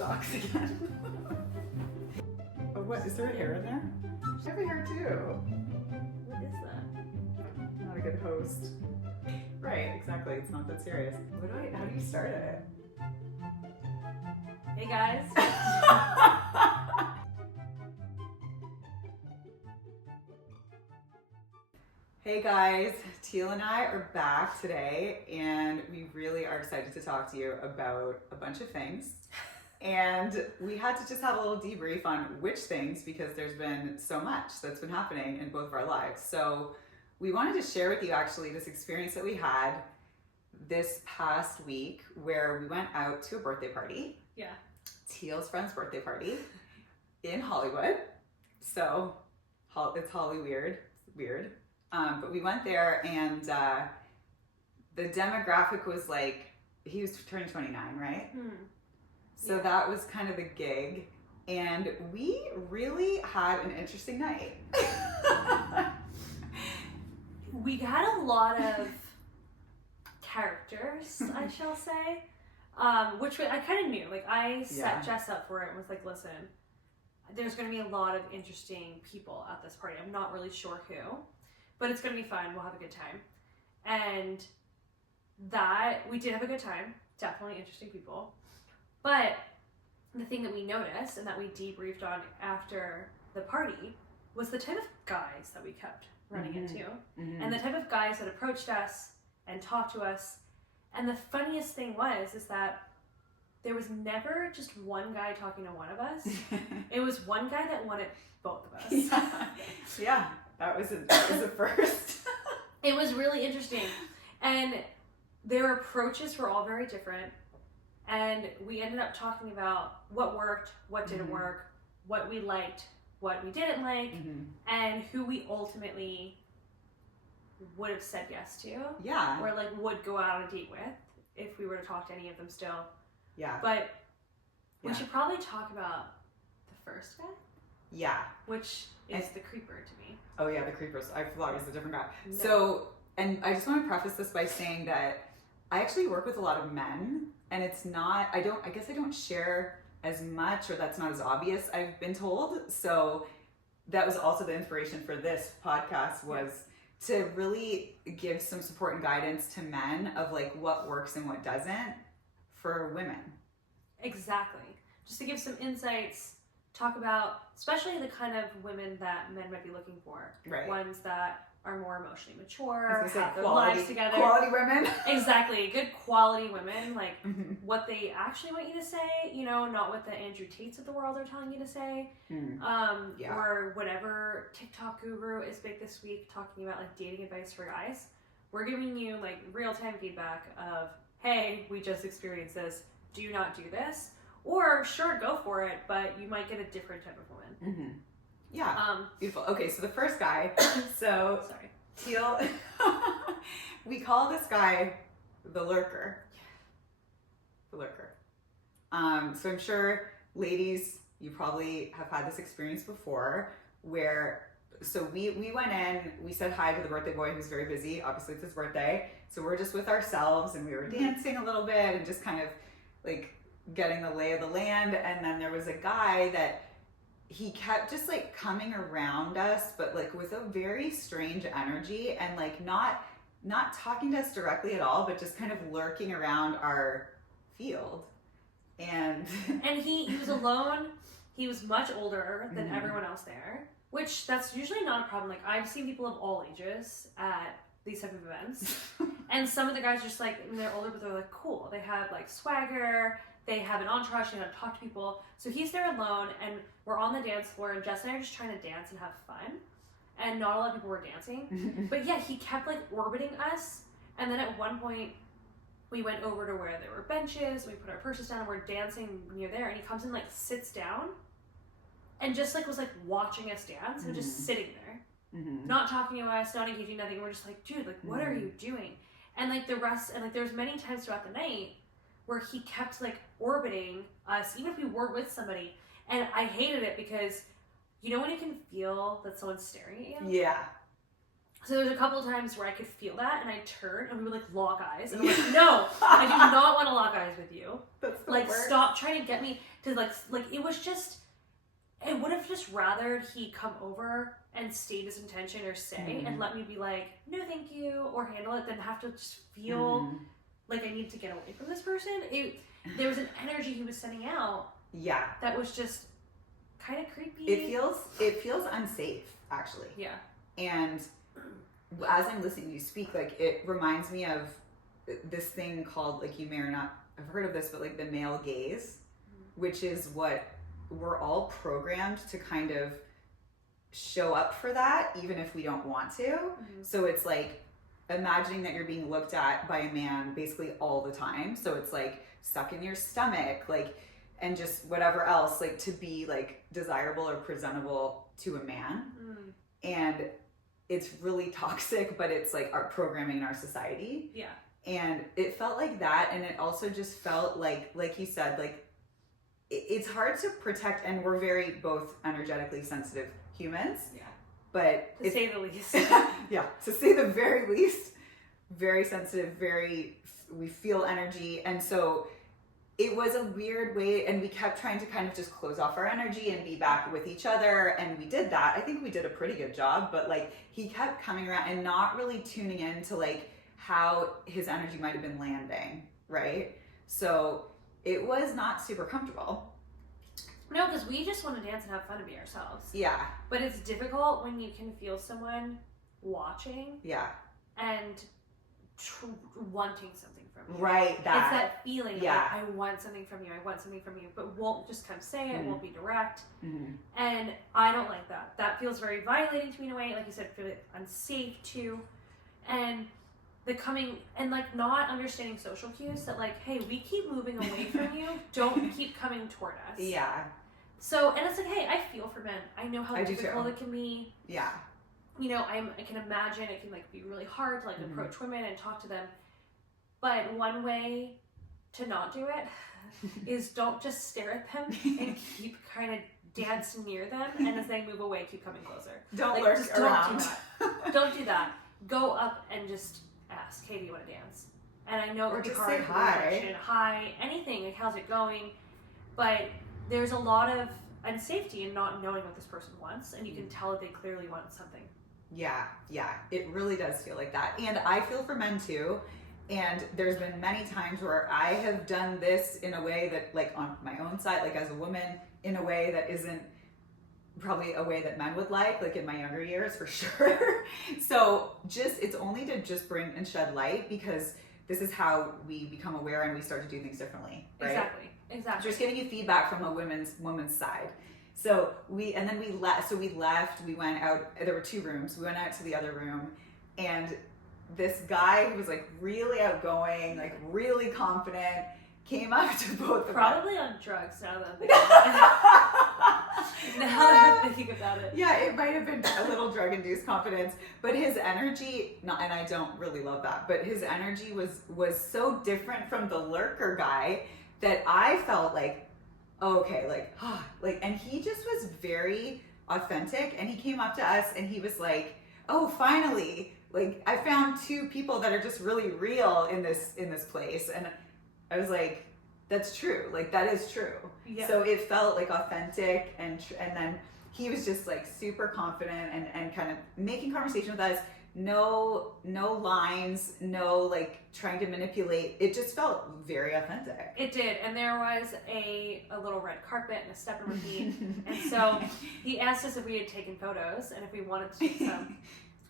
socks again. Oh, what? Is there a hair in there? I have a hair too. What is that? Not a good host. Right, exactly. It's not that serious. How do you start it? Hey guys. Hey guys, Teal and I are back today, and we really are excited to talk to you about a bunch of things. And we had to just have a little debrief on which things, because there's been so much that's been happening in both of our lives. So we wanted to share with you actually this experience that we had this past week where we went out to a birthday party. Yeah. Teal's friend's birthday party in Hollywood. So it's Holly weird. It's weird. But we went there, and the demographic was like, he was turning 29, right? So yeah. That was kind of the gig, and we really had an interesting night. We had a lot of characters, I shall say, which I kind of knew. Like, I set Jess up for it and was like, listen, there's going to be a lot of interesting people at this party. I'm not really sure who, but it's going to be fun. We'll have a good time. And that, we did have a good time. Definitely interesting people. But the thing that we noticed and that we debriefed on after the party was the type of guys that we kept running into. And the type of guys that approached us and talked to us. And the funniest thing is that there was never just one guy talking to one of us. It was one guy that wanted both of us. Yeah. That was a first. It was really interesting. And their approaches were all very different. And we ended up talking about what worked, what didn't work, what we liked, what we didn't like, and who we ultimately would have said yes to. Yeah. Or like would go out on a date with if we were to talk to any of them still. Yeah. But we should probably talk about the first guy. Yeah. Which is the creeper to me. Oh yeah, the creepers. I thought it was a different guy. No. So, and I just want to preface this by saying that I actually work with a lot of men, and it's not, I guess I don't share as much, or that's not as obvious, I've been told. So that was also the inspiration for this podcast, was to really give some support and guidance to men of like what works and what doesn't for women. Exactly. Just to give some insights, talk about especially the kind of women that men might be looking for. Right. Ones that are more emotionally mature, have their quality, lives together. Quality women. Exactly. Good quality women. Like what they actually want you to say, you know, not what the Andrew Tates of the world are telling you to say. Or whatever TikTok guru is big this week talking about like dating advice for guys. We're giving you like real-time feedback of, hey, we just experienced this. Do not do this. Or sure, go for it, but you might get a different type of woman. Yeah. Beautiful. Okay, so the first guy. So sorry, Teal. We call this guy the lurker. The lurker. So I'm sure, ladies, you probably have had this experience before, where so we went in, we said hi to the birthday boy who's very busy. Obviously, it's his birthday, so we're just with ourselves, and we were dancing a little bit and just kind of like getting the lay of the land. And then there was a guy that he kept just like coming around us, but like with a very strange energy, and like not talking to us directly at all, but just kind of lurking around our field. And he was alone. He was much older than everyone else there, which that's usually not a problem. Like, I've seen people of all ages at these type of events, and some of the guys just like, I mean, they're older, but they're like cool. They have like swagger. They have an entourage, they know how to talk to people. So he's there alone, and we're on the dance floor, and Jess and I are just trying to dance and have fun. And not a lot of people were dancing. But yeah, he kept like orbiting us. And then at one point, we went over to where there were benches, we put our purses down, and we're dancing near there. And he comes and like sits down, and just like was like watching us dance, and just sitting there. Not talking to us, not engaging, nothing. We're just like, dude, like, what are you doing? And like the rest, and like there's many times throughout the night where he kept like orbiting us, even if we weren't with somebody. And I hated it because, you know when you can feel that someone's staring at you? Yeah. So there's a couple of times where I could feel that, and I turn, and we would like lock eyes, and I'm like, no, I do not want to lock eyes with you. That's the like worst. Stop trying to get me to like it was just. I would have just rathered he come over and state his intention or stay and let me be like, no, thank you, or handle it, than have to just feel like I need to get away from this person. There was an energy he was sending out. Yeah. That was just kind of creepy. It feels unsafe, actually. Yeah. And as I'm listening to you speak, like, it reminds me of this thing called, like, you may or not have heard of this, but like the male gaze, which is what we're all programmed to kind of show up for that, even if we don't want to. So it's like imagining that you're being looked at by a man basically all the time. So it's like stuck in your stomach, like, and just whatever else, like, to be like desirable or presentable to a man. And it's really toxic, but it's like our programming in our society. Yeah. And it felt like that. And it also just felt like you said, like, it's hard to protect, and we're very both energetically sensitive humans. Yeah. But to say the least. Yeah, to say the very least. Very sensitive, we feel energy. And so it was a weird way, and we kept trying to kind of just close off our energy and be back with each other. And we did that. I think we did a pretty good job, but like he kept coming around and not really tuning in to like how his energy might have been landing, right? So it was not super comfortable. No, because we just want to dance and have fun and be ourselves. Yeah. But it's difficult when you can feel someone watching. Yeah. And wanting something from you. Right. It's that feeling of like, I want something from you, but won't just kind of say it, won't be direct. And I don't like that. That feels very violating to me in a way. Like you said, feel unsafe too. And the coming and like not understanding social cues that like, hey, we keep moving away from you. Don't keep coming toward us. Yeah. So, and it's like, hey, I feel for men. I know how difficult it can be. Yeah. You know, I can imagine it can like be really hard to like approach women and talk to them. But one way to not do it is don't just stare at them and keep kind of dance near them, and as they move away, keep coming closer. Don't lurk around. Don't do that. Go up and just ask, hey, do you want to dance? And I know it would be hard. Say hi. Hi, anything, like how's it going? But there's a lot of unsafety in not knowing what this person wants, and you can tell that they clearly want something. Yeah, it really does feel like that. And I feel for men too. And there's been many times where I have done this in a way that, like, on my own side, like as a woman, in a way that isn't probably a way that men would like in my younger years, for sure. So it's only to just bring and shed light, because this is how we become aware and we start to do things differently, right? Exactly. Just giving you feedback from a woman's side. So we left, we went out, there were 2 rooms, we went out to the other room, and this guy who was like really outgoing, like really confident, came up to both of us. Probably on drugs now that I'm thinking about it. Yeah, it might have been a little drug-induced confidence, but his energy, and I don't really love that, but his energy was so different from the lurker guy that I felt like, okay, and he just was very authentic, and he came up to us and he was like, oh, finally, like, I found 2 people that are just really real in this place. And I was like, that's true. Like, that is true. Yeah. So it felt like authentic, and then he was just like super confident and kind of making conversation with us. No lines, no like trying to manipulate. It just felt very authentic. It did. And there was a little red carpet and a step and repeat. And so he asked us if we had taken photos and if we wanted to take some.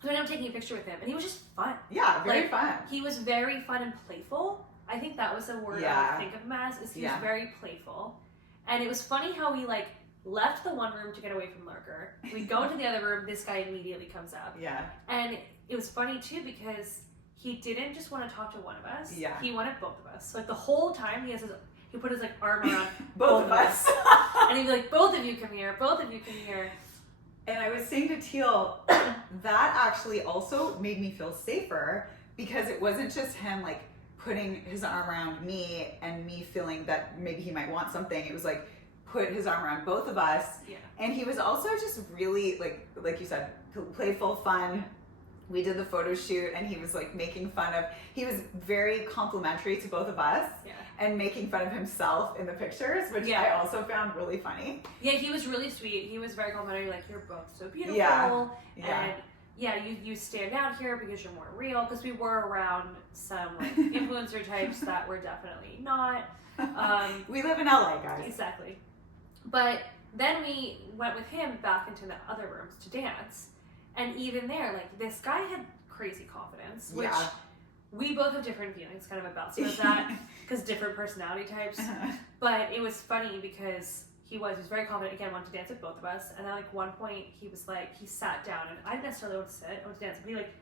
So I ended up taking a picture with him, and he was just fun. Yeah, very fun. He was very fun and playful. I think that was the word I would think of him as, is he was very playful. And it was funny how we like left the one room to get away from Lurker. We go into the other room, this guy immediately comes up. Yeah. And it was funny too, because he didn't just want to talk to one of us. Yeah. He wanted both of us. So like the whole time he put his like arm around both of us. And he'd be like, both of you come here, both of you come here. And I was saying to Teal, that actually also made me feel safer, because it wasn't just him like putting his arm around me and me feeling that maybe he might want something. It was like put his arm around both of us. Yeah. And he was also just really like you said, playful, fun, we did the photo shoot, and he was like making fun of, he was very complimentary to both of us. Yeah. And making fun of himself in the pictures, which I also found really funny. Yeah, he was really sweet. He was very complimentary, like, you're both so beautiful. Yeah. And yeah, you stand out here because you're more real, because we were around some like influencer types that were definitely not. We live in LA, guys. Exactly. But then we went with him back into the other rooms to dance, and even there, like, this guy had crazy confidence, which we both have different feelings kind of about some of that, because different personality types. But it was funny because he was very confident, again, wanted to dance with both of us, and at like one point he was like, he sat down, and I didn't necessarily want to sit, I wanted to dance, but he like,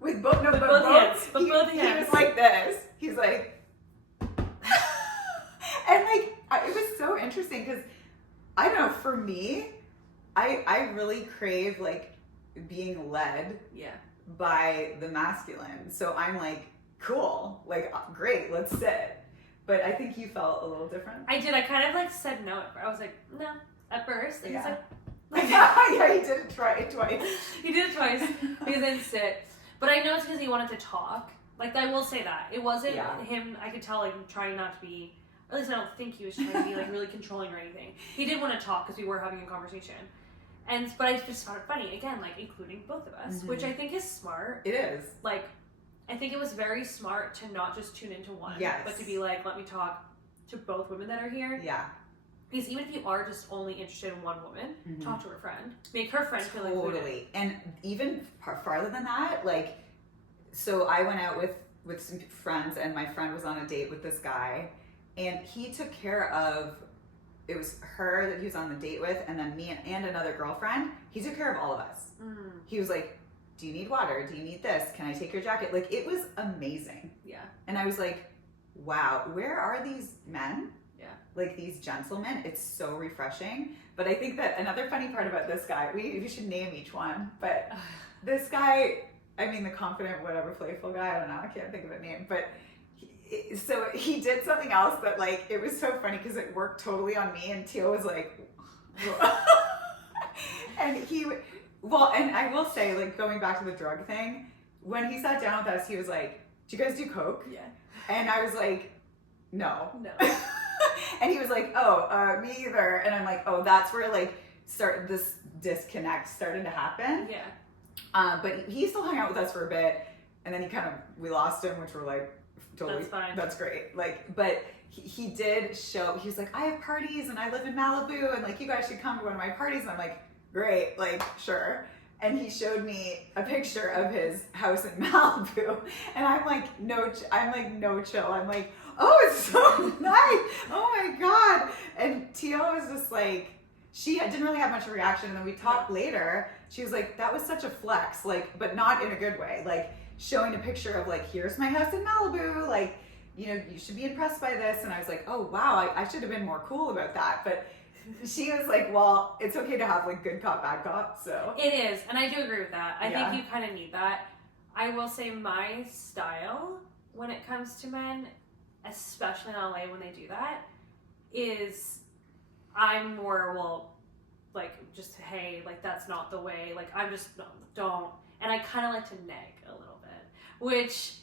with both hands, both hands. He was like this. He's like, and like, it was so interesting because, I don't know, for me, I really crave like being led by the masculine. So I'm like, cool, like, great, let's sit. But I think you felt a little different. I did. I kind of like said no at first. I was like, no at first. And he's like yeah, he did it twice. He did it twice. He didn't sit. But I know it's because he wanted to talk. Like, I will say that. It wasn't him, I could tell, like, trying not to be, or at least I don't think he was trying to be, like, really controlling or anything. He did want to talk because we were having a conversation. But I just found it funny, again, like, including both of us, which I think is smart. It is. Like, I think it was very smart to not just tune into one, but to be like, let me talk to both women that are here. Yeah. Because even if you are just only interested in one woman, talk to her friend. Make her friend feel included. Totally. And even farther than that, like, so I went out with some friends, and my friend was on a date with this guy, and he took care of, it was her that he was on the date with, and then me and another girlfriend. He took care of all of us. He was like, do you need water? Do you need this? Can I take your jacket? Like, it was amazing. Yeah. And I was like, wow, where are these men? Yeah. Like, these gentlemen. It's so refreshing. But I think that another funny part about this guy, we should name each one, but this guy, I mean, the confident, whatever, playful guy, I don't know, I can't think of a name, but so he did something else that, like, it was so funny because it worked totally on me, and Teal was like, and and I will say, like, going back to the drug thing, when he sat down with us, he was like, do you guys do coke? Yeah. And I was like, no. And he was like, oh, me either. And I'm like, oh, that's where, like, this disconnect started to happen. Yeah. But he still hung out with us for a bit, and then we lost him, which we're like, totally, that's fine. That's great. Like, but he did show, he was like, I have parties, and I live in Malibu, and, like, you guys should come to one of my parties. And I'm like, great, like, sure. And he showed me a picture of his house in Malibu, and I'm like, no chill. I'm like, oh, it's so nice. Oh my God. And Teal was just like, she didn't really have much of a reaction. And then we talked later. She was like, that was such a flex, like, but not in a good way. Like, showing a picture of, like, here's my house in Malibu. Like, you know, you should be impressed by this. And I was like, oh wow, I should have been more cool about that. But she was like, well, it's okay to have, like, good cop, bad cop, so. It is, and I do agree with that. I think you kind of need that. I will say my style when it comes to men, especially in LA when they do that, is I'm more, well, like, just, hey, like, that's not the way, like, I'm just, don't. And I kind of like to neg a little bit, which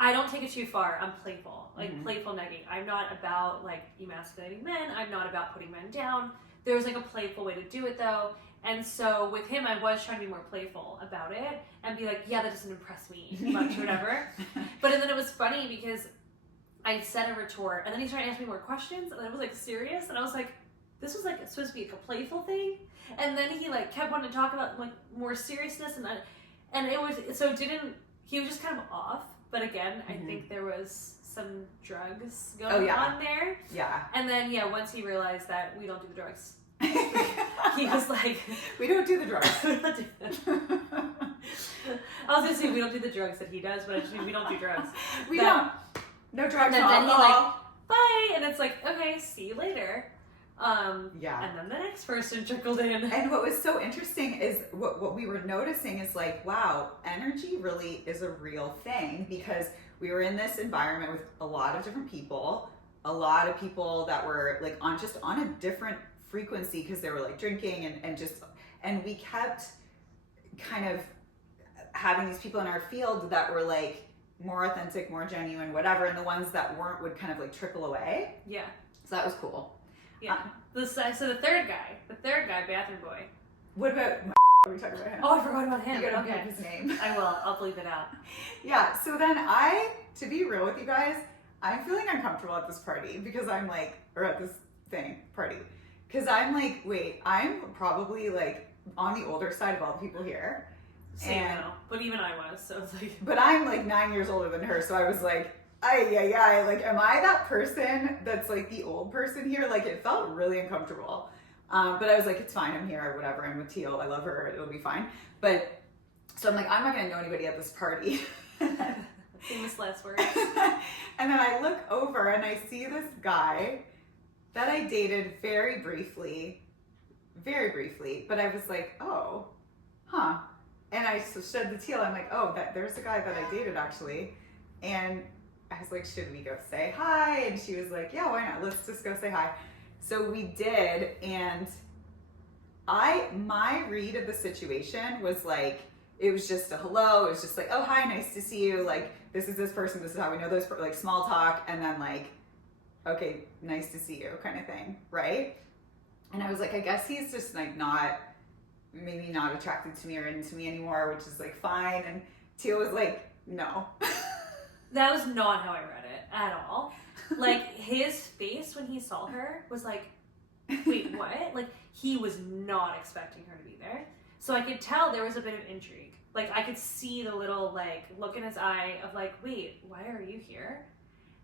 I don't take it too far. I'm playful, like playful negging. I'm not about, like, emasculating men. I'm not about putting men down. There's, like, a playful way to do it, though. And so with him, I was trying to be more playful about it and be like, yeah, that doesn't impress me much or whatever. But then it was funny because I said a retort, and then he started asking me more questions, and I was, like, serious, and I was like, this was, like, supposed to be, like, a playful thing. And then he, like, kept wanting to talk about, like, more seriousness, and it was, so he was just kind of off. But again, I think there was some drugs going on there. Yeah. And then, once he realized that we don't do the drugs, he was like, we don't do the drugs. We don't do them. I was going to say we don't do the drugs that he does, but I just mean we don't do drugs. We don't. No drugs, no alcohol. Then he, like, bye. And it's like, okay, see you later. And then the next person trickled in. And what was so interesting is what we were noticing is, like, wow, energy really is a real thing, because we were in this environment with a lot of different people, a lot of people that were, like, on a different frequency because they were, like, drinking and we kept kind of having these people in our field that were like more authentic, more genuine, whatever, and the ones that weren't would kind of like trickle away. Yeah. So that was cool. Yeah. So the third guy, bathroom boy. What about? Are we talking about him? Oh, I forgot about him. You gotta okay. bleep his name. I will. I'll bleep it out. Yeah. So then to be real with you guys, I'm feeling uncomfortable at this party because I'm like, or at this party, because I'm like, wait, I'm probably like on the older side of all the people here. Same now, but even I was, so it's like. But I'm like 9 years older than her, so I was like, ay, like, am I that person that's like the old person here? Like, it felt really uncomfortable. But I was like, it's fine, I'm here, or whatever. I'm with Teal, I love her, it'll be fine. But so I'm like, I'm not gonna know anybody at this party. Famous last words. And then I look over and I see this guy that I dated very briefly, but I was like, oh, huh. And I said to Teal, I'm like, oh, there's a guy that I dated actually. And I was like, should we go say hi? And she was like, yeah, why not? Let's just go say hi. So we did, and my read of the situation was like, it was just a hello. It was just like, oh, hi, nice to see you. Like, this is this person. This is how we know this. Like, small talk, and then like, okay, nice to see you, kind of thing, right? And I was like, I guess he's just like maybe not attracted to me or into me anymore, which is like fine. And Teal was like, no. That was not how I read it at all. Like, his face when he saw her was like, wait, what? Like, he was not expecting her to be there. So I could tell there was a bit of intrigue. Like, I could see the little, like, look in his eye of, like, wait, why are you here?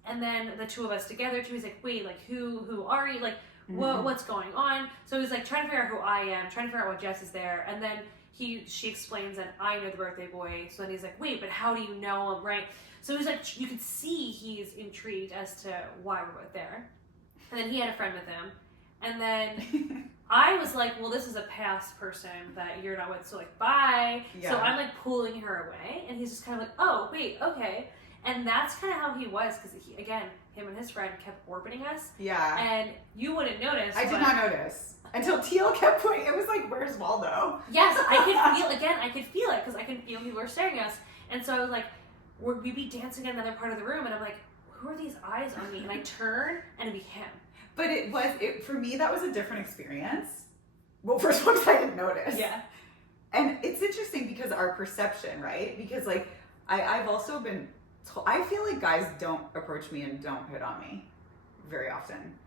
And then the two of us together, too, he's like, wait, like, who are you? Like, what's going on? So he's, like, trying to figure out who I am, trying to figure out what Jess is there. And then she explains that I know the birthday boy. So then he's like, wait, but how do you know him, right? So he's like, you could see he's intrigued as to why we're both there. And then he had a friend with him. And then I was like, well, this is a past person that you're not with, so like, bye. Yeah. So I'm like pulling her away, and he's just kind of like, oh, wait, okay. And that's kind of how he was, because again, him and his friend kept orbiting us. Yeah. And you wouldn't notice. I did not notice. Until Teal kept pointing, it was like, where's Waldo? Yes, I could feel it, because I could feel people were staring at us. And so I was like, we'd be dancing in another part of the room, and I'm like, who are these eyes on me? And I turn, and it'd be him. But for me, that was a different experience. Well, first one, I didn't notice. Yeah. And it's interesting because our perception, right? Because like, I've also been told, I feel like guys don't approach me and don't hit on me very often.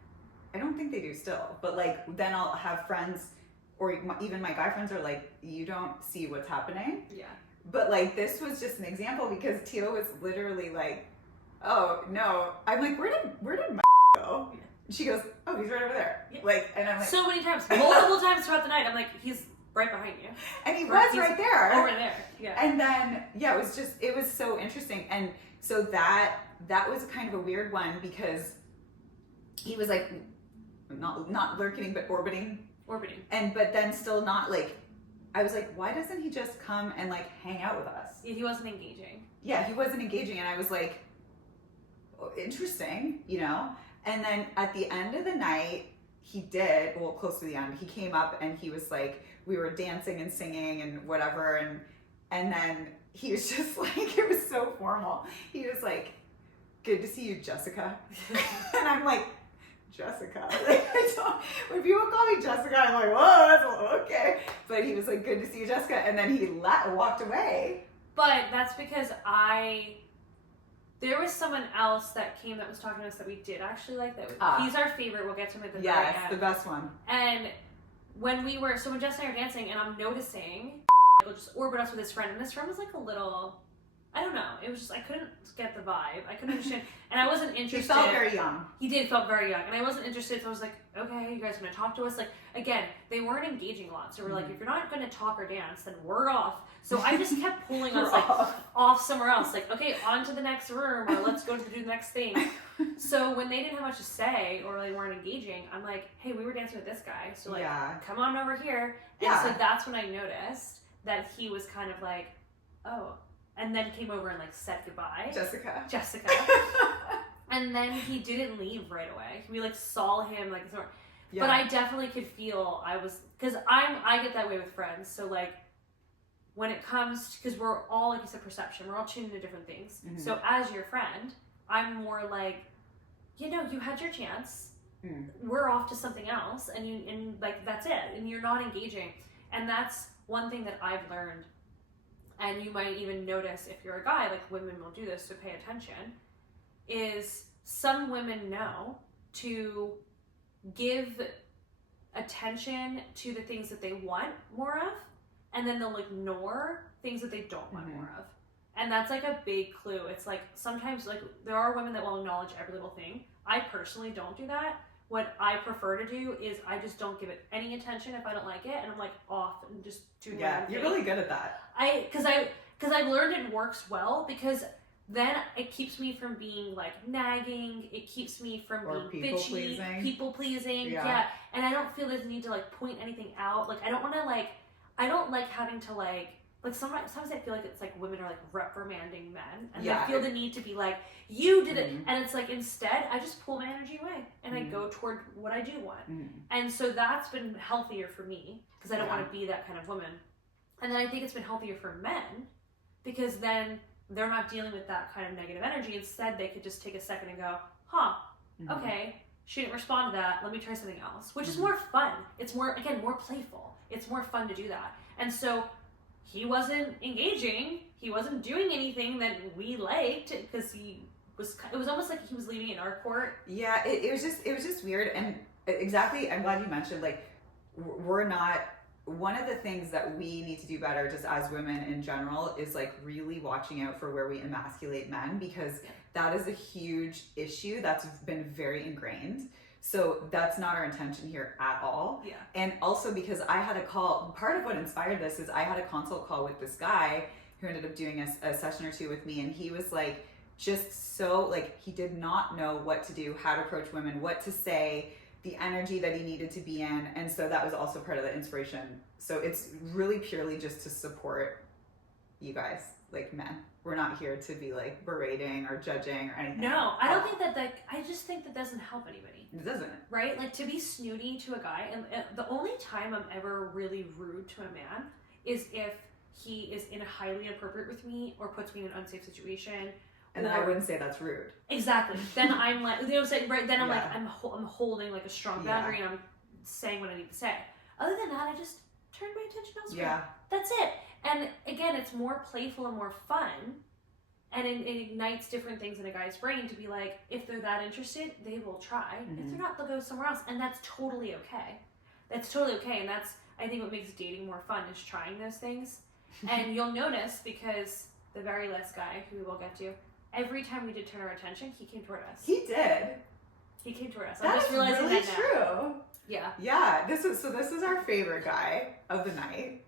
I don't think they do still. But like, then I'll have friends, or even my guy friends are like, you don't see what's happening. Yeah. But like, this was just an example because Teal was literally like, oh, no. I'm like, where did my go? Yeah. She goes, oh, he's right over there. Yeah. Like, and I'm like, so many times, multiple times throughout the night. I'm like, he's right behind you. And he was right there. Over there. Yeah. And then, yeah, it was so interesting. And so that was kind of a weird one because he was like, not lurking, but orbiting. But then still not like, I was like, why doesn't he just come and like hang out with us? Yeah, he wasn't engaging. Yeah, he wasn't engaging. And I was like, oh, interesting, you know? And then at the end of the night, close to the end, he came up and he was like, we were dancing and singing and whatever. And then he was just like, it was so formal. He was like, good to see you, Jessica. And I'm like, Jessica. Like, when people call me Jessica, I'm like, whoa, that's a little okay. But he was like, good to see you, Jessica. And then he walked away. But that's because there was someone else that came that was talking to us that we did actually like. He's our favorite. We'll get to him at the very end. Yeah, the best one. And when Jess and I are dancing, and I'm noticing, he'll just orbit us with his friend, and his friend was like a little, I don't know. It was just, I couldn't get the vibe. I couldn't understand. And I wasn't interested. He felt very young. He did felt very young. And I wasn't interested, so I was like, okay, you guys are going to talk to us? Like, again, they weren't engaging a lot. So we're like, if you're not going to talk or dance, then we're off. So I just kept pulling us like off somewhere else. Like, okay, on to the next room, or let's go to do the next thing. So when they didn't have much to say, or they weren't engaging, I'm like, hey, we were dancing with this guy. So like, come on over here. And so that's when I noticed that he was kind of like, oh. And then came over and like said goodbye. Jessica. And then he didn't leave right away. We like saw him like, but I definitely could feel because I get that way with friends. So like when it comes, because we're all, like you said, perception, we're all tuned into different things. Mhm. So as your friend, I'm more like, you know, you had your chance. We're off to something else, and like that's it, and you're not engaging. And that's one thing that I've learned, and you might even notice if you're a guy, like women will do this, so pay attention, is some women know to give attention to the things that they want more of, and then they'll ignore things that they don't want more of. And that's like a big clue. It's like sometimes, like, there are women that will acknowledge every little thing. I personally don't do that. What I prefer to do is I just don't give it any attention if I don't like it, and I'm like off and just doing my own thing. You're really good at that. Because I've learned it works well, because then it keeps me from being like nagging. It keeps me from being bitchy, people pleasing. Yeah. And I don't feel there's a need to like point anything out. Like I don't like having to like sometimes I feel like it's like women are like reprimanding men, and I feel the need to be like, you did it, and it's like instead I just pull my energy away and I go toward what I do want, and so that's been healthier for me because I don't want to be that kind of woman. And then I think it's been healthier for men because then they're not dealing with that kind of negative energy. Instead, they could just take a second and go, okay, she didn't respond to that, let me try something else, which is more fun. It's more playful. It's more fun to do that. And so he wasn't engaging. He wasn't doing anything that we liked because it was almost like he was leaving in our court. Yeah, it was just weird. And exactly, I'm glad you mentioned, like, we're not, one of the things that we need to do better just as women in general is like really watching out for where we emasculate men, because that is a huge issue that's been very ingrained. So that's not our intention here at all. Yeah. And also because I had a call, part of what inspired this is I had a consult call with this guy who ended up doing a session or two with me, and he was like, just so, like, he did not know what to do, how to approach women, what to say, the energy that he needed to be in. And so that was also part of the inspiration. So it's really purely just to support you guys, like men. We're not here to be like berating or judging or anything. No, I don't think that, I just think that doesn't help anybody. It doesn't. Right? Like to be snooty to a guy, and the only time I'm ever really rude to a man is if he is highly inappropriate with me or puts me in an unsafe situation. And then I wouldn't say that's rude. Exactly. Then I'm like, you know what I'm saying? Right? Then I'm like, I'm holding like a strong boundary and I'm saying what I need to say. Other than that, I just turn my attention elsewhere. Yeah. That's it. And again, it's more playful and more fun. And it ignites different things in a guy's brain to be like, if they're that interested, they will try. If they're not, they'll go somewhere else. And that's totally okay. That's totally okay. And that's, I think, what makes dating more fun is trying those things. And you'll notice, because the very last guy, who we'll get to, every time we did turn our attention, he came toward us. He did. He came toward us. I'm just realizing really that now. True. Yeah. Yeah. This is our favorite guy of the night.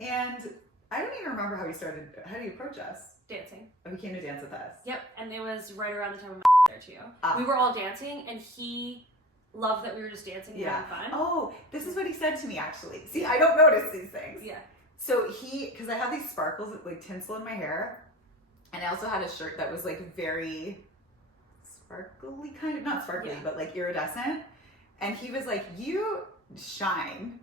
And I don't even remember how he started. How did he approach us? Dancing. Oh, he came to dance with us. Yep. And it was right around the time of my there too. We were all dancing, and he loved that we were just dancing and having fun. Oh, this is what he said to me, actually. See, I don't notice these things. Yeah. So because I have these sparkles, like tinsel in my hair, and I also had a shirt that was like very sparkly, kind of, not sparkly, but like iridescent. And he was like, you shine.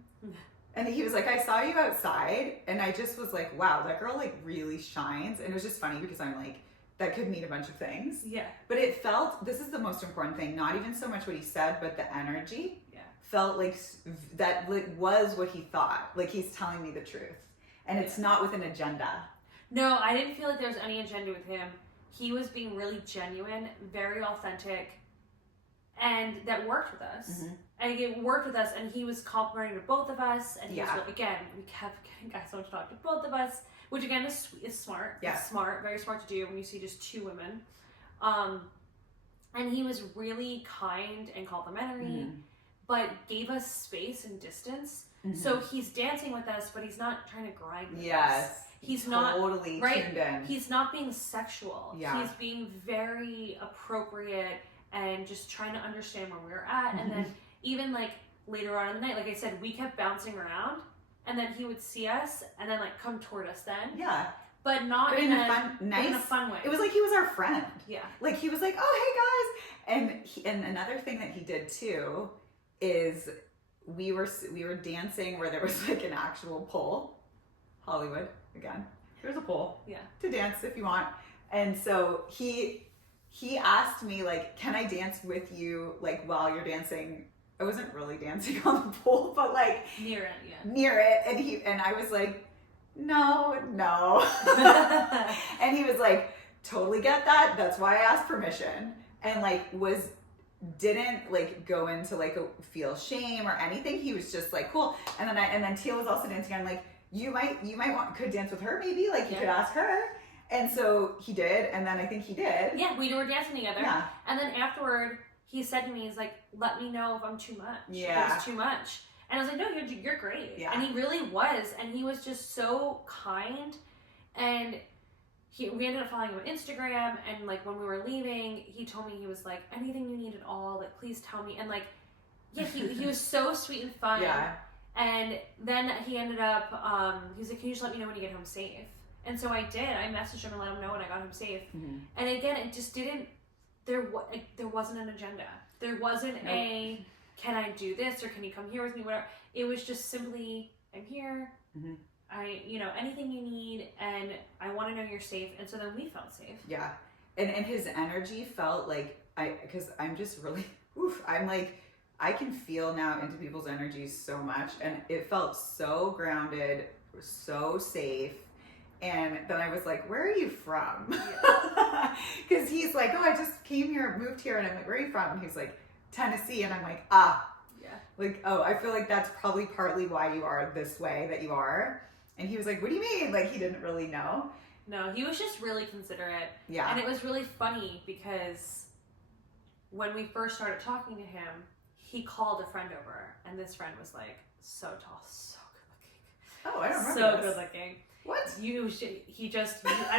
And he was like, I saw you outside, and I just was like, wow, that girl like really shines. And it was just funny because I'm like, that could mean a bunch of things. Yeah. But it felt, this is the most important thing, not even so much what he said, but the energy felt like that was what he thought. Like he's telling me the truth. And it's not with an agenda. No, I didn't feel like there was any agenda with him. He was being really genuine, very authentic, and that worked with us. And it worked with us, and he was complimenting to both of us. And he was, again, we kept getting guys on to talk to both of us, which again is smart. Yeah. It's smart, very smart to do when you see just two women. And he was really kind and complimentary, but gave us space and distance. So he's dancing with us, but he's not trying to grind with us. He's not totally tuned in. He's not being sexual. Yeah. He's being very appropriate and just trying to understand where we're at. And then even like later on in the night, like I said, we kept bouncing around, and then he would see us and then like come toward us then. Yeah. But not in a fun way. It was like he was our friend. Yeah. Like he was like, oh, hey guys. And another thing that he did too is we were dancing where there was like an actual pole. Hollywood again. There's a pole. Yeah. To dance if you want. And so he asked me, like, can I dance with you, like, while you're dancing? I wasn't really dancing on the pole, but like Near it, yeah. Near it. And I was like, no. And he was like, totally get that. That's why I asked permission. And like didn't like go into like feel shame or anything. He was just like, cool. And then Teal was also dancing. I'm like, you might could dance with her maybe. Like you could ask her. And so he did. And then I think he did. Yeah, we were dancing together. Yeah. And then afterward, he said to me, he's like, let me know if I'm too much. Yeah. If it's too much. And I was like, no, you're great. Yeah. And he really was. And he was just so kind. And we ended up following him on Instagram. And like when we were leaving, he told me, he was like, anything you need at all, like please tell me. And like, yeah, he was so sweet and fun. Yeah. And then he ended up, he was like, can you just let me know when you get home safe? And so I did. I messaged him and let him know when I got home safe. Mm-hmm. And again, it just didn't, there wasn't an agenda. There wasn't a, can I do this or can you come here with me, whatever. It was just simply, I'm here. Mm-hmm. Anything you need, and I want to know you're safe. And so then we felt safe. Yeah. And his energy felt like, because I'm just really, I'm like, I can feel now into people's energies so much. And it felt so grounded, so safe. And then I was like, where are you from? Because he's like, oh, I just came here, moved here. And I'm like, where are you from? And he's like, Tennessee. And I'm like, yeah. Like, oh, I feel like that's probably partly why you are this way that you are. And he was like, what do you mean? Like, he didn't really know. No, he was just really considerate. Yeah. And it was really funny because when we first started talking to him, he called a friend over. And this friend was like, so tall, so good looking. Oh, I don't remember So this. good looking. What?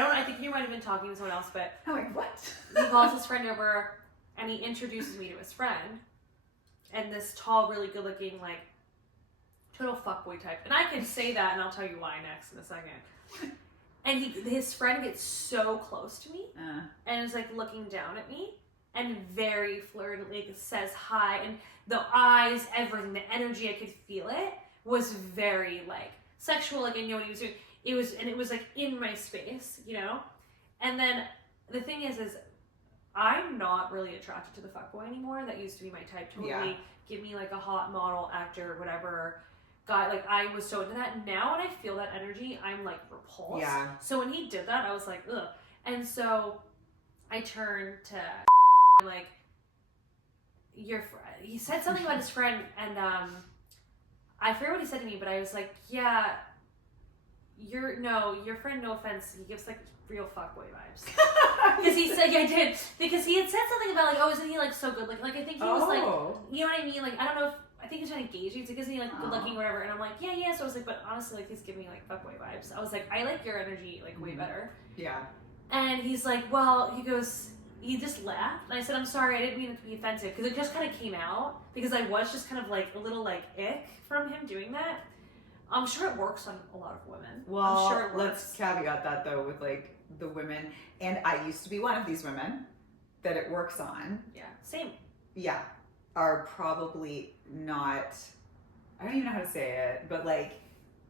I think you might have been talking to someone else, but I'm like, what? He calls his friend over and he introduces me to his friend. And this tall, really good looking, like, total fuckboy type. And I can say that and I'll tell you why next in a second. And his friend gets so close to me and is like looking down at me and very flirtily says hi. And the eyes, everything, the energy, I could feel it, was very like sexual. Like I knew what he was doing. It was like in my space, you know? And then the thing is I'm not really attracted to the fuckboy anymore. That used to be my type. Totally give me like a hot model, actor, whatever guy. Like I was so into that. Now when I feel that energy, I'm like repulsed. Yeah. So when he did that, I was like, ugh. And so I turned to like, he said something about his friend and I forget what he said to me, but I was like, yeah, your friend, no offense, he gives like real fuckboy vibes. Because he said, yeah, I did. Because he had said something about like, oh, isn't he like so good? Like I think he was like, you know what I mean? Like, I don't know if, I think he's trying to gauge you. It's like, isn't he like good looking or whatever? And I'm like, yeah. So I was like, but honestly, like he's giving me like fuckboy vibes. I was like, I like your energy like way better. Yeah. And he's like, well, he just laughed. And I said, I'm sorry, I didn't mean it to be offensive. Because it just kind of came out. Because I was just kind of like a little like ick from him doing that. I'm sure it works on a lot of women. Well, I'm sure it works. Let's caveat that though with like the women, and I used to be one of these women that it works on. Yeah, same. Yeah, are probably not, I don't even know how to say it, but like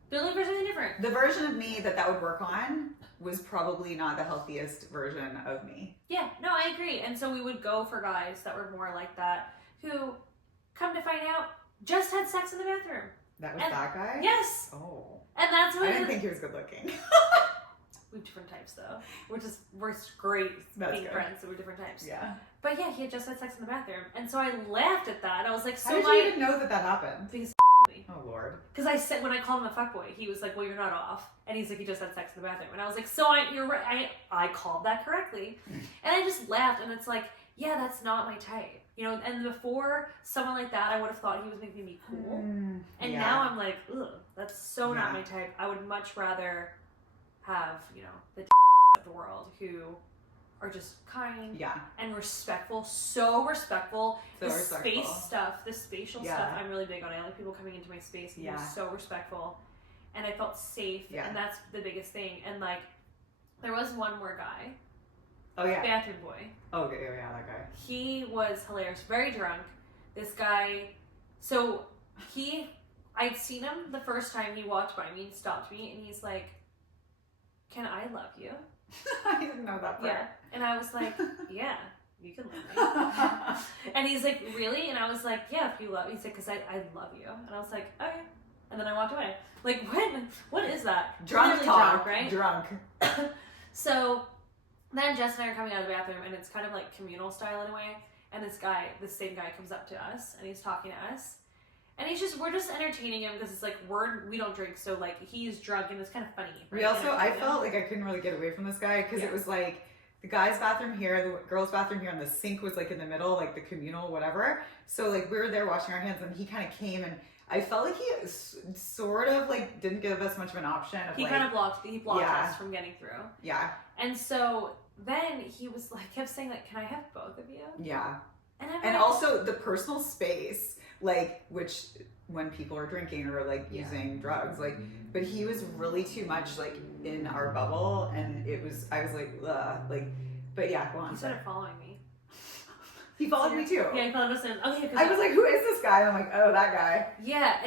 they're looking for something different. The version of me that would work on was probably not the healthiest version of me. Yeah, no, I agree. And so we would go for guys that were more like that, who, come to find out, just had sex in the bathroom. That was that guy? Yes. Oh. And that's what I didn't think he was good looking. We have different types though, we're great being friends, so we're different types. Yeah. But yeah, he had just had sex in the bathroom, and so I laughed at that. I was like, so how did you even know that happened? Because oh Lord. Because I said when I called him a fuckboy, he was like, well, you're not off, and he's like, he just had sex in the bathroom, and I was like, so you're right, I called that correctly, and I just laughed, and it's like, yeah, that's not my type. You know, and before someone like that, I would have thought he was making me cool. And now I'm like, ugh, that's so not my type. I would much rather have, you know, the of the world who are just kind and respectful. So respectful. The space stuff, the spatial stuff, I'm really big on. I like people coming into my space and being so respectful. And I felt safe. And that's the biggest thing. And like, there was one more guy. Oh yeah. Bathroom boy. Oh yeah, that guy. He was hilarious. Very drunk. This guy, so I'd seen him the first time he walked by me and stopped me, and he's like, "Can I love you?" I didn't know that part. Yeah. And I was like, "Yeah, you can love me." And he's like, "Really?" And I was like, "Yeah, if you love me." He's like, "Because I love you." And I was like, "Okay." And then I walked away. Like, what is that? Drunk Clearly talk, drunk, right? Drunk. So then Jess and I are coming out of the bathroom, and it's kind of like communal style in a way. And this same guy comes up to us, and he's talking to us. And we're just entertaining him because it's like, we don't drink, so like, he's drunk, and it's kind of funny. Right? I felt like I couldn't really get away from this guy because it was like the guy's bathroom here, the girl's bathroom here, and the sink was like in the middle, like the communal whatever. So like we were there washing our hands, and he kind of came, and I felt like he sort of like didn't give us much of an option. He kind of blocked us from getting through. Yeah. And so then he was like, kept saying like, "Can I have both of you?" Yeah. And also the personal space, like, which when people are drinking or like using drugs, like, but he was really too much like in our bubble, and I was like, ugh, like, but yeah, go on. He started following me. He followed me too. Yeah, he followed us in. Okay, I was like, who is this guy? I'm like, oh, that guy. Yeah,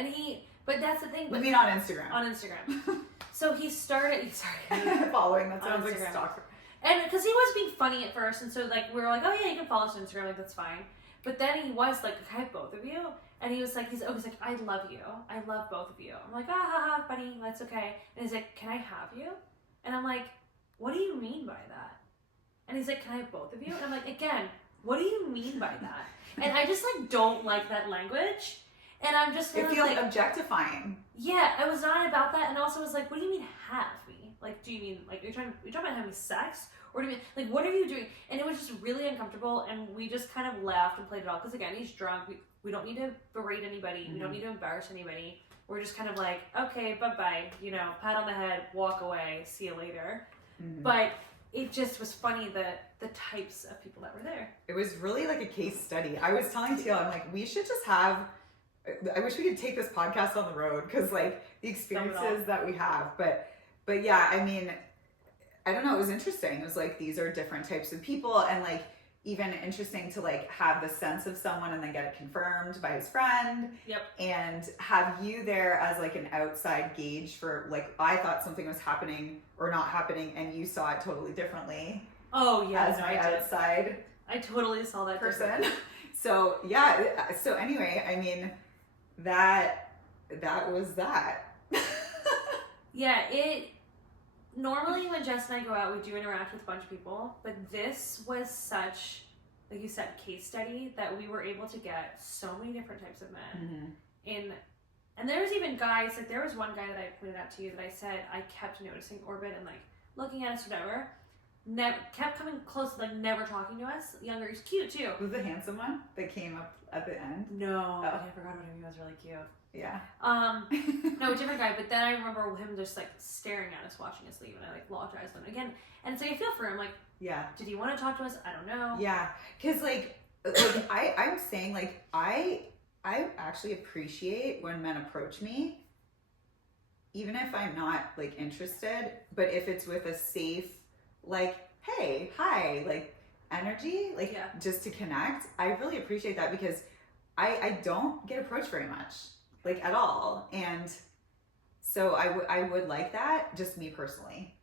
but that's the thing. I mean, on Instagram. On Instagram. So he started following. That sounds like stalker. And because he was being funny at first, and so like we were like, "Oh yeah, you can follow us on Instagram, like that's fine." But then he was like, "Can I have both of you?" And he was like, he's like, "I love you. I love both of you." I'm like, "Ah ha ha, buddy, that's okay." And he's like, "Can I have you?" And I'm like, "What do you mean by that?" And he's like, "Can I have both of you?" And I'm like, again, what do you mean by that? And I just like don't like that language. And I'm just it feels like objectifying. Yeah, I was not about that, and also was like, "What do you mean have me? Like, do you mean like you're talking about having sex, or do you mean like what are you doing?" And it was just really uncomfortable, and we just kind of laughed and played it off because again, he's drunk. We don't need to berate anybody. We don't need to embarrass anybody. We're just kind of like, okay, bye bye. You know, pat on the head, walk away, see you later. Mm-hmm. But it just was funny the types of people that were there. It was really like a case study. I was telling Teal, I'm like, we should just have. I wish we could take this podcast on the road because like the experiences that we have, but yeah, I mean, I don't know. It was interesting. It was like these are different types of people, and like even interesting to like have the sense of someone and then get it confirmed by his friend. Yep. And have you there as like an outside gauge for like I thought something was happening or not happening, and you saw it totally differently. Oh yeah, as my outside. I totally saw that person. So yeah. So anyway, I mean. That was that. Yeah, normally when Jess and I go out, we do interact with a bunch of people, but this was such, like you said, case study that we were able to get so many different types of men. Mm-hmm. And there was even guys, like there was one guy that I pointed out to you that I said I kept noticing orbit and like looking at us, whatever. Kept coming close, like never talking to us. Younger, he's cute too. Was the handsome one that came up at the end? No, I forgot about him. He was really cute. Yeah. No, different guy. But then I remember him just like staring at us, watching us leave, and I like locked eyes with him again. And so I feel for him, like, yeah. Did he want to talk to us? I don't know. Yeah, because like I'm saying, like I actually appreciate when men approach me, even if I'm not like interested. But if it's with a safe. Like, hey, hi, like energy, like just to connect. I really appreciate that because I don't get approached very much, like at all. And so I would like that, just me personally.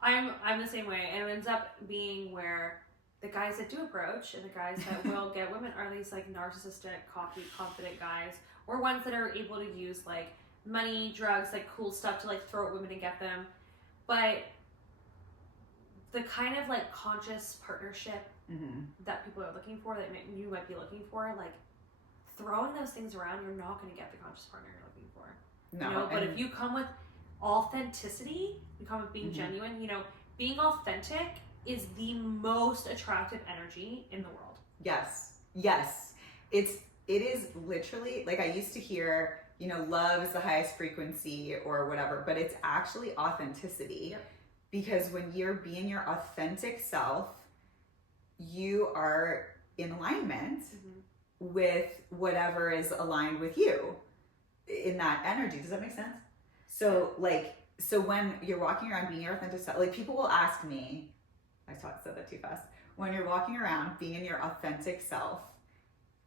I'm the same way, and it ends up being where the guys that do approach and the guys that will get women are these like narcissistic, cocky, confident guys, or ones that are able to use like money, drugs, like cool stuff to like throw at women and get them. But the kind of like conscious partnership that people are looking for, that you might be looking for, like throwing those things around, you're not going to get the conscious partner you're looking for. No, you know? But if you come with authenticity, you come with being genuine, you know, being authentic is the most attractive energy in the world. Yes. It is literally, like I used to hear, you know, love is the highest frequency or whatever, but it's actually authenticity. Yep. Because when you're being your authentic self, you are in alignment with whatever is aligned with you in that energy. Does that make sense? So when you're walking around being your authentic self, like people will ask me, said that too fast. When you're walking around being in your authentic self,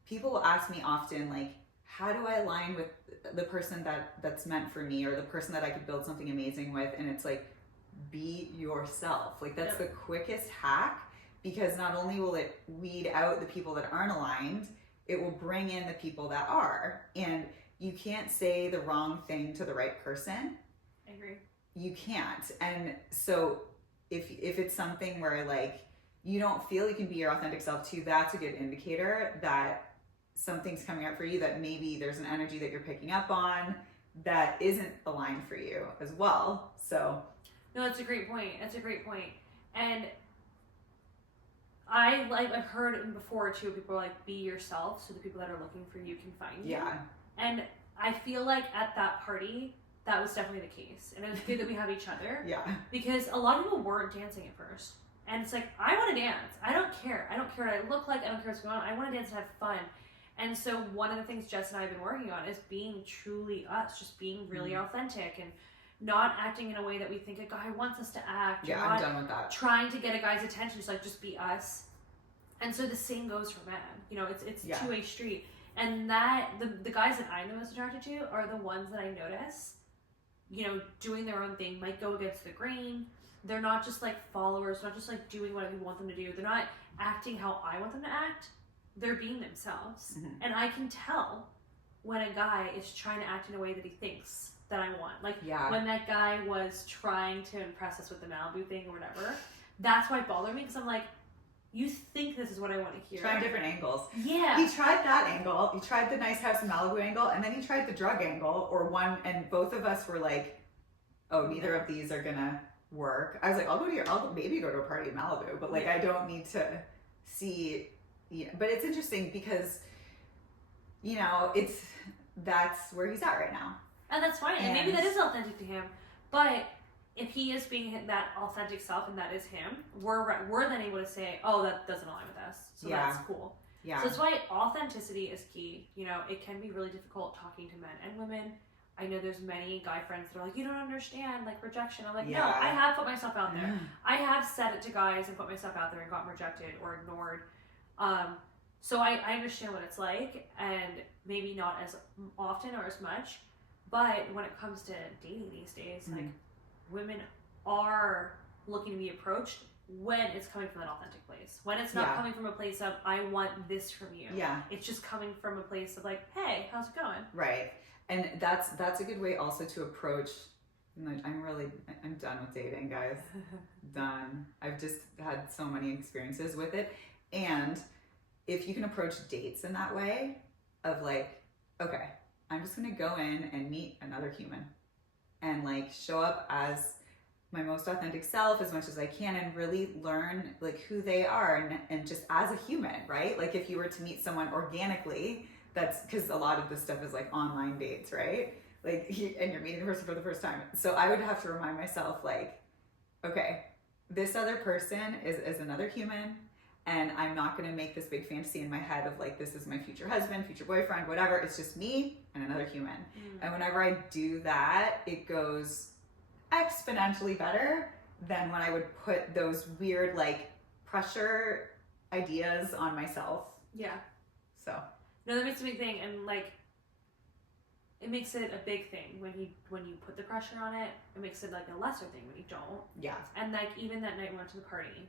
people will ask me often, like, how do I align with the person that's meant for me, or the person that I could build something amazing with. And it's like, be yourself. Like that's the quickest hack, because not only will it weed out the people that aren't aligned, it will bring in the people that are. And you can't say the wrong thing to the right person. I agree. You can't. And so if it's something where like you don't feel you can be your authentic self too, that's a good indicator that something's coming up for you, that maybe there's an energy that you're picking up on that isn't aligned for you as well. So no, that's a great point. That's a great point. And I've heard before too, people are like, be yourself, so the people that are looking for you can find you. Yeah. And I feel like at that party, that was definitely the case. And it was good that we have each other. Yeah. Because a lot of people weren't dancing at first. And it's like, I want to dance. I don't care. I don't care what I look like. I don't care what's going on. I want to dance and have fun. And so one of the things Jess and I have been working on is being truly us, just being really authentic and not acting in a way that we think a guy wants us to act. Yeah, I'm done with that. Trying to get a guy's attention, just like, just be us. And so the same goes for men. You know, it's a two-way street. And that, the guys that I'm the most attracted to are the ones that I notice, you know, doing their own thing, might go against the grain. They're not just like followers, not just like doing what we want them to do. They're not acting how I want them to act. They're being themselves. Mm-hmm. And I can tell when a guy is trying to act in a way that he thinks that I want. Like when that guy was trying to impress us with the Malibu thing or whatever, that's why it bothered me, because I'm like, you think this is what I want to hear. Trying different angles. Yeah. He tried that angle. He tried the nice house in Malibu angle, and then he tried the drug angle, or one, and both of us were like, oh, neither of these are gonna work. I was like, I'll maybe go to a party in Malibu, but like I don't need to see, you know. But it's interesting because, you know, that's where he's at right now. And that's fine. And maybe that is authentic to him. But if he is being that authentic self and that is him, we're then able to say, oh, that doesn't align with us. So that's cool. Yeah. So that's why authenticity is key. You know, it can be really difficult talking to men and women. I know there's many guy friends that are like, you don't understand, like rejection. I'm like, no, I have put myself out there. I have said it to guys and put myself out there and gotten rejected or ignored. So I understand what it's like, and maybe not as often or as much. But when it comes to dating these days, like, women are looking to be approached when it's coming from an authentic place. When it's not coming from a place of, I want this from you. Yeah. It's just coming from a place of like, hey, how's it going? Right. And that's a good way also to approach. I'm done with dating, guys. Done. I've just had so many experiences with it. And if you can approach dates in that way of like, okay, I'm just going to go in and meet another human and like show up as my most authentic self as much as I can and really learn like who they are and just as a human, right? Like if you were to meet someone organically, that's because a lot of this stuff is like online dates, right? Like, and you're meeting the person for the first time. So I would have to remind myself like, okay, this other person is another human, and I'm not going to make this big fantasy in my head of like, this is my future husband, future boyfriend, whatever. It's just me and another human. And whenever I do that, it goes exponentially better than when I would put those weird like pressure ideas on myself. Yeah. So. No, that makes a big thing, and like, it makes it a big thing when you put the pressure on it. It makes it like a lesser thing when you don't. Yeah. And like even that night we went to the party,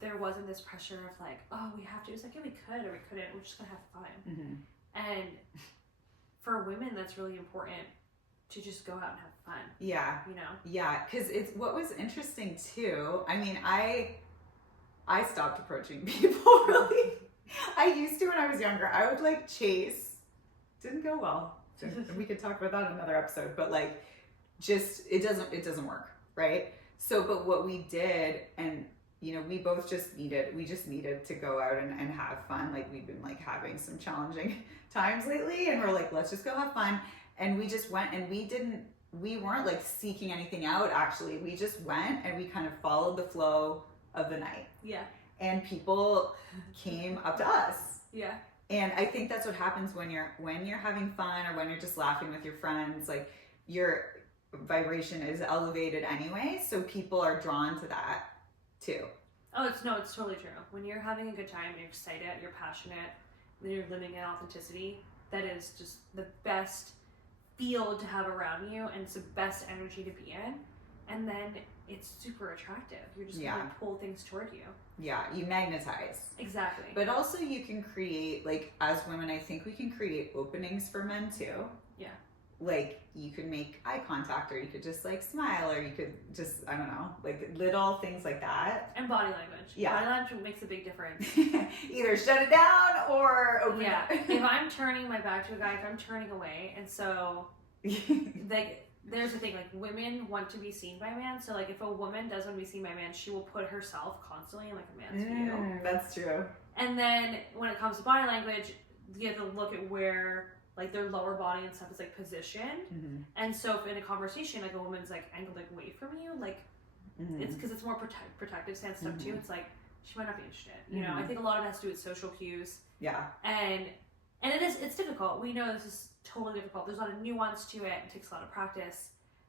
there wasn't this pressure of like, oh, we have to. It's like, yeah, we could or we couldn't. We're just gonna have fun. Mm-hmm. And for women, that's really important to just go out and have fun. Yeah. You know. Yeah, because it's what was interesting too. I mean, I stopped approaching people really. I used to when I was younger. I would like chase. Didn't go well. We could talk about that in another episode, but like, just it doesn't work, right? So, but what we did, and you know, we just needed to go out and have fun. Like we've been like having some challenging times lately, and we're like, let's just go have fun. And we just went, and we weren't like seeking anything out. Actually, we just went and we kind of followed the flow of the night. Yeah. And people came up to us. Yeah. And I think that's what happens when you're having fun or when you're just laughing with your friends. Like your vibration is elevated anyway, so people are drawn to that too. Oh, it's totally true. When you're having a good time, you're excited, you're passionate, when you're living in authenticity, that is just the best feel to have around you, and it's the best energy to be in. And then it's super attractive. You're just going to pull things toward you. Yeah, you magnetize. Exactly. But also you can create, like, as women, I think we can create openings for men too. Yeah. Like, you could make eye contact, or you could just, like, smile, or you could just, I don't know, like, little things like that. And body language. Yeah. Body language makes a big difference. Either shut it down or open Yeah. it. If I'm turning my back to a guy, if I'm turning away, and so, like, there's the thing, like, women want to be seen by a man, so, like, if a woman does want to be seen by a man, she will put herself constantly in, like, a man's view. That's true. And then, when it comes to body language, you have to look at where, like, their lower body and stuff is, like, positioned. Mm-hmm. And so, if in a conversation, like, a woman's, like, angled, like, away from you, like, it's because it's more protective stance stuff, too. It's like, she might not be interested. You know, I think a lot of it has to do with social cues. Yeah. And it's difficult. We know this is totally difficult. There's a lot of nuance to it. It takes a lot of practice.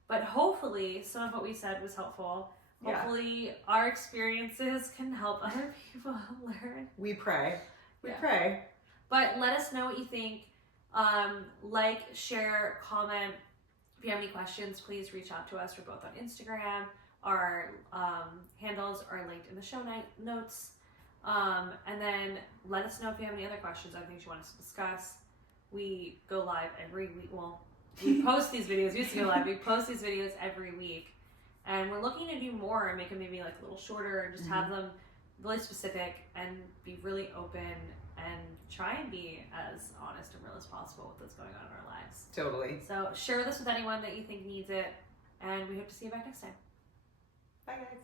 But hopefully, some of what we said was helpful. Hopefully, our experiences can help other people learn. We pray. We pray. But let us know what you think. Like, share, comment. If you have any questions, please reach out to us. We're both on Instagram. Our handles are linked in the show notes. And then let us know if you have any other questions, other things you want us to discuss. We go live every week. Well, we post these videos. We used to go live. We post these videos every week. And we're looking to do more and make them maybe like a little shorter and just have them really specific and be really open and try and be as honest and real as possible with what's going on in our lives. Totally. So share this with anyone that you think needs it. And we hope to see you back next time. Bye, guys.